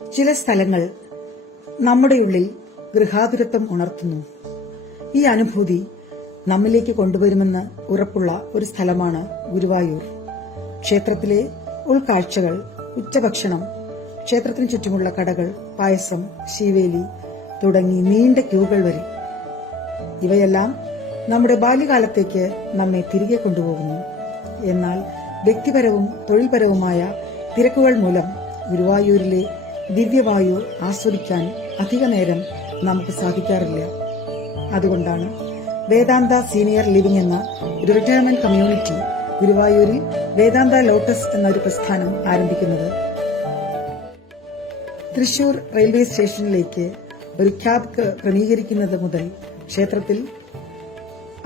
ചില സ്ഥലങ്ങൾ നമ്മുടെ ഉള്ളിൽ ഗൃഹാതുരത്വം ഉണർത്തുന്നു. ഈ അനുഭൂതി നമ്മിലേക്ക് കൊണ്ടുവരുമെന്ന് ഉറപ്പുള്ള ഒരു സ്ഥലമാണ് ഗുരുവായൂർ. ക്ഷേത്രത്തിലെ ഉൾക്കാഴ്ചകൾ, ഉച്ചഭക്ഷണം, ക്ഷേത്രത്തിന് ചുറ്റുമുള്ള കടകൾ, പായസം, ശീവേലി തുടങ്ങി നീണ്ട ക്യൂകൾ വരെ ഇവയെല്ലാം നമ്മുടെ ബാല്യകാലത്തേക്ക് നമ്മെ തിരികെ കൊണ്ടുപോകുന്നു. എന്നാൽ വ്യക്തിപരവും തൊഴിൽപരവുമായ തിരക്കുകൾ മൂലം ഗുരുവായൂരിലെ ദിവ്യവായു ആസ്വദിക്കാൻ അധിക നേരം നമുക്ക് സാധിക്കാറില്ല. അതുകൊണ്ടാണ് വേദാന്ത സീനിയർ ലിവിംഗ് എന്ന ഒരു റിട്ടയർമെന്റ് കമ്മ്യൂണിറ്റി ഗുരുവായൂരിൽ വേദാന്ത ലോട്ടസ് എന്നൊരു പ്രസ്ഥാനം ആരംഭിക്കുന്നത്. തൃശൂർ റെയിൽവേ സ്റ്റേഷനിലേക്ക് ഒരു ക്യാബ് ക്രമീകരിക്കുന്നത് മുതൽ ക്ഷേത്രത്തിൽ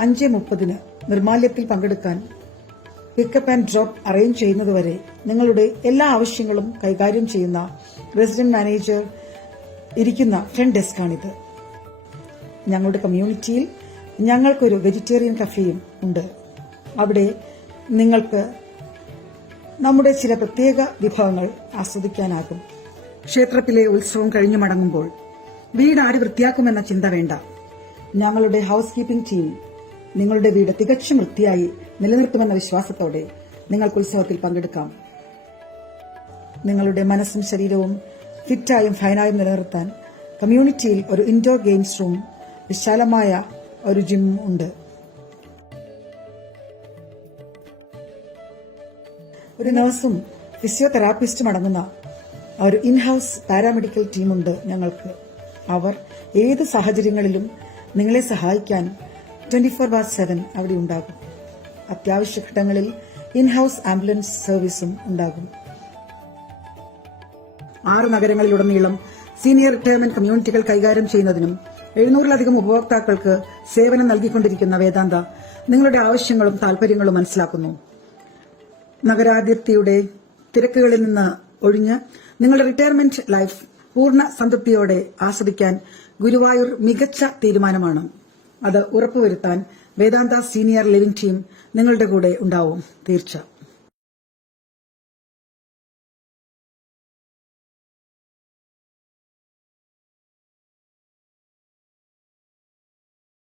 5:30 നിർമ്മാല്യത്തിൽ പങ്കെടുക്കാൻ പിക്കപ്പ് ആൻഡ് ഡ്രോപ്പ് അറേഞ്ച് ചെയ്യുന്നതുവരെ നിങ്ങളുടെ എല്ലാ ആവശ്യങ്ങളും കൈകാര്യം ചെയ്യുന്ന റെസിഡന്റ് മാനേജർ ഇരിക്കുന്ന ഫ്രണ്ട് ഡെസ്കാണിത്. ഞങ്ങളുടെ കമ്മ്യൂണിറ്റിയിൽ ഞങ്ങൾക്കൊരു വെജിറ്റേറിയൻ കഫേയും ഉണ്ട്. അവിടെ നിങ്ങൾക്ക് നമ്മുടെ ചില പ്രത്യേക വിഭവങ്ങൾ ആസ്വദിക്കാനാകും. ക്ഷേത്രത്തിലെ ഉത്സവം കഴിഞ്ഞു മടങ്ങുമ്പോൾ വീട് ആര് വൃത്തിയാക്കുമെന്ന ചിന്ത വേണ്ട. ഞങ്ങളുടെ ഹൌസ് കീപ്പിംഗ് ടീം നിങ്ങളുടെ വീട് തികച്ചും വൃത്തിയായി നിലനിർത്തുമെന്ന വിശ്വാസത്തോടെ നിങ്ങൾക്ക് ഉത്സവത്തിൽ പങ്കെടുക്കാം. നിങ്ങളുടെ മനസ്സും ശരീരവും ഫിറ്റായും ഫൈനായും നിലനിർത്താൻ കമ്മ്യൂണിറ്റിയിൽ ഒരു ഇൻഡോർ ഗെയിംസ് റൂം, വിശാലമായ ഒരു ജിം ഉണ്ട്. ഒരു നഴ്സും ഫിസിയോതെറാപ്പിസ്റ്റും അടങ്ങുന്ന ഒരു ഇൻഹൌസ് പാരാമെഡിക്കൽ ടീമുണ്ട് ഞങ്ങൾക്ക്. അവർ ഏത് സാഹചര്യങ്ങളിലും നിങ്ങളെ സഹായിക്കാൻ 24/7 അവിടെ ഉണ്ടാകും. അത്യാവശ്യ ഘട്ടങ്ങളിൽ ഇൻഹൌസ് ആംബുലൻസ് സർവീസും ഉണ്ടാകും. 6 നഗരങ്ങളിലുടനീളം സീനിയർ റിട്ടയർമെന്റ് കമ്മ്യൂണിറ്റികൾ കൈകാര്യം ചെയ്യുന്നതിനും 700-ലധികം ഉപഭോക്താക്കൾക്ക് സേവനം നൽകിക്കൊണ്ടിരിക്കുന്ന വേദാന്ത നിങ്ങളുടെ ആവശ്യങ്ങളും താൽപര്യങ്ങളും മനസ്സിലാക്കുന്നു. നഗരാതിർത്തിയുടെ തിരക്കുകളിൽ നിന്ന് ഒഴിഞ്ഞ് നിങ്ങളുടെ റിട്ടയർമെന്റ് ലൈഫ് പൂർണ്ണ സംതൃപ്തിയോടെ ആസ്വദിക്കാൻ ഗുരുവായൂർ മികച്ച തീരുമാനമാണ്. അത് ഉറപ്പുവരുത്താൻ വേദാന്ത സീനിയർ ലിവിംഗ് ടീം നിങ്ങളുടെ കൂടെ ഉണ്ടാവും. തീർച്ച.